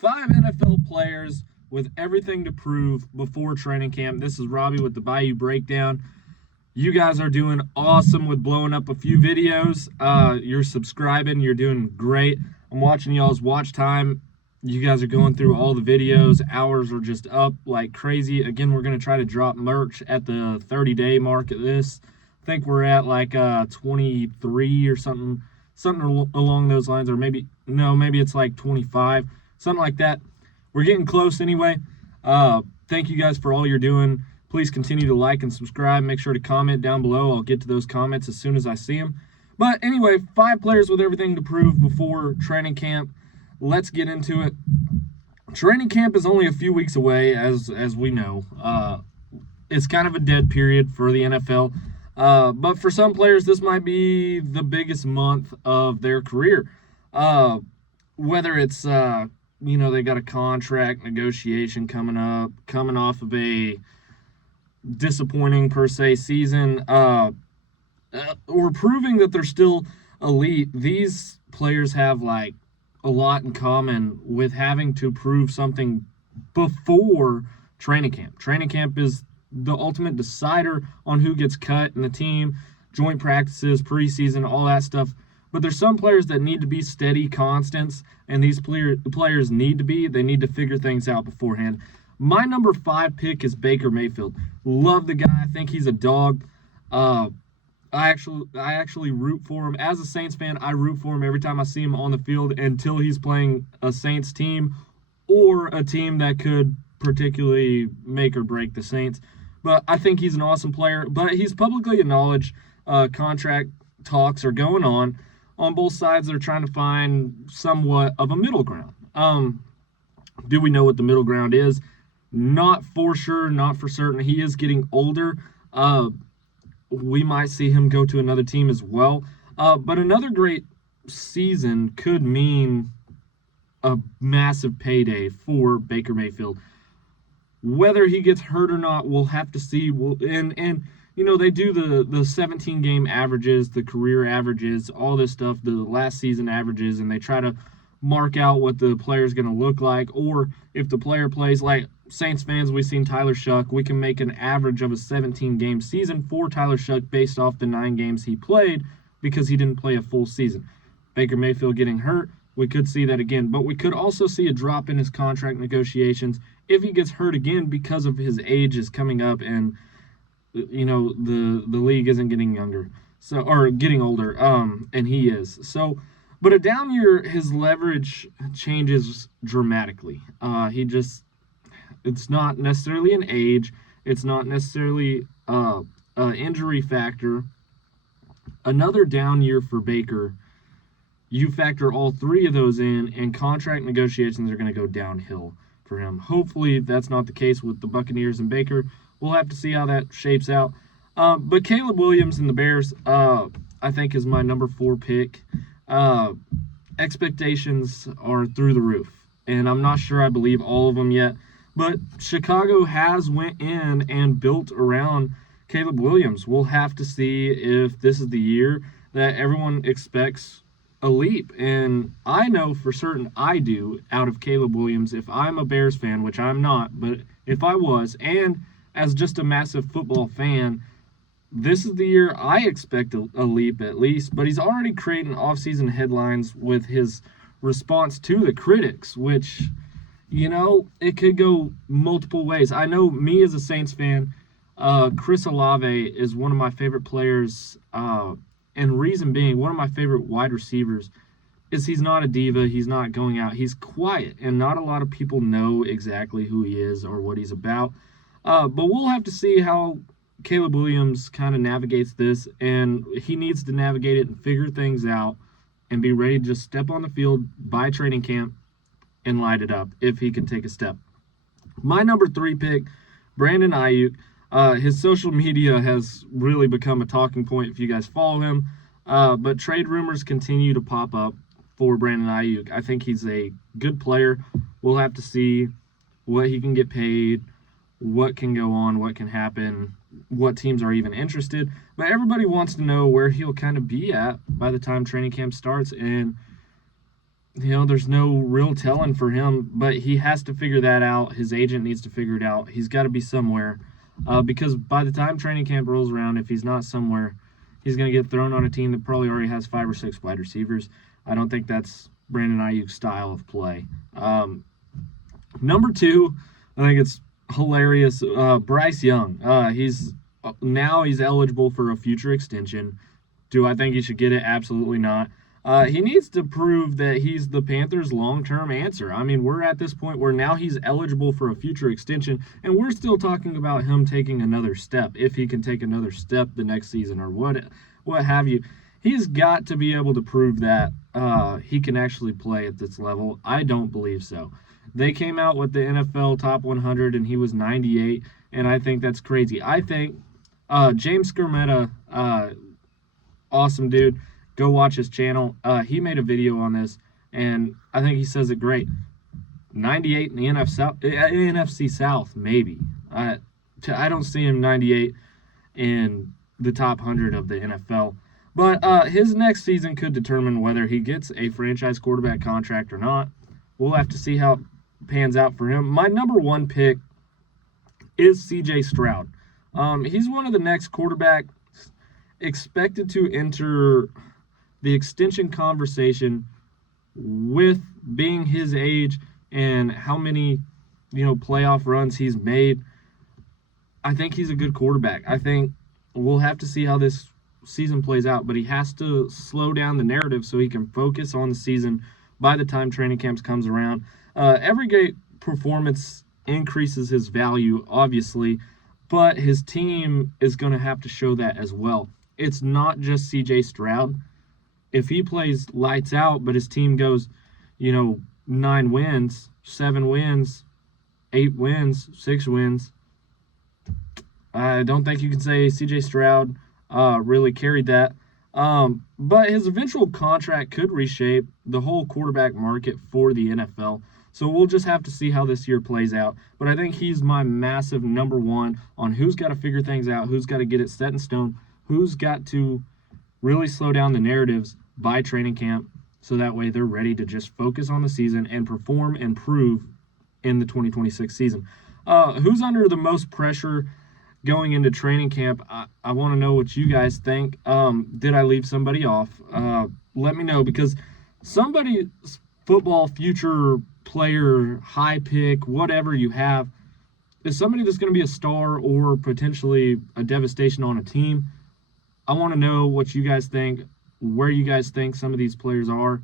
5 NFL players with everything to prove before training camp. This is Robbie with the Bayou Breakdown. You guys are doing awesome with blowing up a few videos. You're subscribing. You're doing great. I'm watching y'all's watch time. You guys are going through all the videos. Hours are just up like crazy. Again, we're going to try to drop merch at the 30-day mark of this. I think we're at like 23 or something along those lines, or maybe it's like 25, something like that. We're getting close anyway. Thank you guys for all you're doing. Please continue to like and subscribe. Make sure to comment down below. I'll get to those comments as soon as I see them. But anyway, 5 players with everything to prove before training camp. Let's get into it. Training camp is only a few weeks away, as we know. It's kind of a dead period for the NFL. But for some players, this might be the biggest month of their career. Whether it's, they got a contract negotiation coming up, coming off of a disappointing, per se, season, or proving that they're still elite. These players have, a lot in common with having to prove something before training camp. Training camp is the ultimate decider on who gets cut in the team, joint practices, preseason, all that stuff. But there's some players that need to be steady constants, and these players need to figure things out beforehand. My number 5 pick is Baker Mayfield. Love the guy. I think he's a dog. I actually root for him. As a Saints fan, I root for him every time I see him on the field until he's playing a Saints team or a team that could particularly make or break the Saints. But I think he's an awesome player. But he's publicly acknowledged contract talks are going on. On both sides, they're trying to find somewhat of a middle ground. Do we know what the middle ground is? Not for sure, not for certain. He is getting older. We might see him go to another team as well. But another great season could mean a massive payday for Baker Mayfield. Whether he gets hurt or not, we'll have to see. They do the 17-game averages, the career averages, all this stuff, the last season averages, and they try to mark out what the player's going to look like. Or if the player plays, like Saints fans, we've seen Tyler Shuck. We can make an average of a 17-game season for Tyler Shuck based off the 9 games he played because he didn't play a full season. Baker Mayfield getting hurt, we could see that again. But we could also see a drop in his contract negotiations if he gets hurt again because of his age is coming up and, the league isn't getting younger. Or getting older, and he is. But a down year, his leverage changes dramatically. It's not necessarily an age. It's not necessarily an injury factor. Another down year for Baker, you factor all 3 of those in, and contract negotiations are going to go downhill for him. Hopefully that's not the case with the Buccaneers and Baker. We'll have to see how that shapes out. But Caleb Williams and the Bears, I think, is my number 4 pick. Expectations are through the roof, and I'm not sure I believe all of them yet. But Chicago has went in and built around Caleb Williams. We'll have to see if this is the year that everyone expects a leap. And I know for certain I do out of Caleb Williams. If I'm a Bears fan, which I'm not, but if I was, and as just a massive football fan, this is the year I expect a leap at least. But he's already creating offseason headlines with his response to the critics, which, it could go multiple ways. I know me as a Saints fan, Chris Olave is one of my favorite players, and reason being, one of my favorite wide receivers is he's not a diva. He's not going out. He's quiet, and not a lot of people know exactly who he is or what he's about. But we'll have to see how Caleb Williams kind of navigates this, and he needs to navigate it and figure things out and be ready to just step on the field by training camp and light it up if he can take a step. My number 3 pick, Brandon Ayuk. His social media has really become a talking point if you guys follow him. But trade rumors continue to pop up for Brandon Ayuk. I think he's a good player. We'll have to see what he can get paid, what can go on, what can happen, what teams are even interested. But everybody wants to know where he'll kind of be at by the time training camp starts. And there's no real telling for him, but he has to figure that out. His agent needs to figure it out. He's got to be somewhere, because by the time training camp rolls around, if he's not somewhere, he's going to get thrown on a team that probably already has 5 or 6 wide receivers. I don't think that's Brandon Ayuk's style of play. Number 2, I think it's hilarious. Bryce Young. He's eligible for a future extension. Do I think he should get it? Absolutely not. He needs to prove that he's the Panthers' long-term answer. I mean, we're at this point where now he's eligible for a future extension, and we're still talking about him taking another step, if he can take another step the next season or what have you. He's got to be able to prove that he can actually play at this level. I don't believe so. They came out with the NFL Top 100, and he was 98, and I think that's crazy. I think James Scarmetta, awesome dude. Go watch his channel. He made a video on this, and I think he says it great. 98 in the NFC South, maybe. I don't see him 98 in the top 100 of the NFL. But his next season could determine whether he gets a franchise quarterback contract or not. We'll have to see how it pans out for him. My number 1 pick is C.J. Stroud. He's one of the next quarterbacks expected to enter the extension conversation with being his age and how many, playoff runs he's made. I think he's a good quarterback. I think we'll have to see how this season plays out, but he has to slow down the narrative so he can focus on the season by the time training camps comes around. Every great performance increases his value, obviously, but his team is going to have to show that as well. It's not just C.J. Stroud. If he plays lights out, but his team goes, 9 wins, 7 wins, 8 wins, 6 wins, I don't think you can say C.J. Stroud really carried that. But his eventual contract could reshape the whole quarterback market for the NFL. So we'll just have to see how this year plays out. But I think he's my massive number 1 on who's got to figure things out, who's got to get it set in stone, who's got to really slow down the narratives by training camp so that way they're ready to just focus on the season and perform and prove in the 2026 season. Who's under the most pressure going into training camp? I want to know what you guys think. Did I leave somebody off? Let me know, because somebody's football future player, high pick, whatever you have, is somebody that's going to be a star or potentially a devastation on a team. I want to know what you guys think, where you guys think some of these players are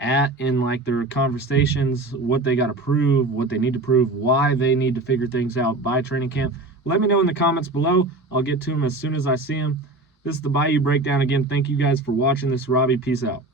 at in their conversations, what they got to prove, what they need to prove, why they need to figure things out by training camp. Let me know in the comments below. I'll get to them as soon as I see them. This is the Bayou Breakdown again. Thank you guys for watching. This is Robbie. Peace out.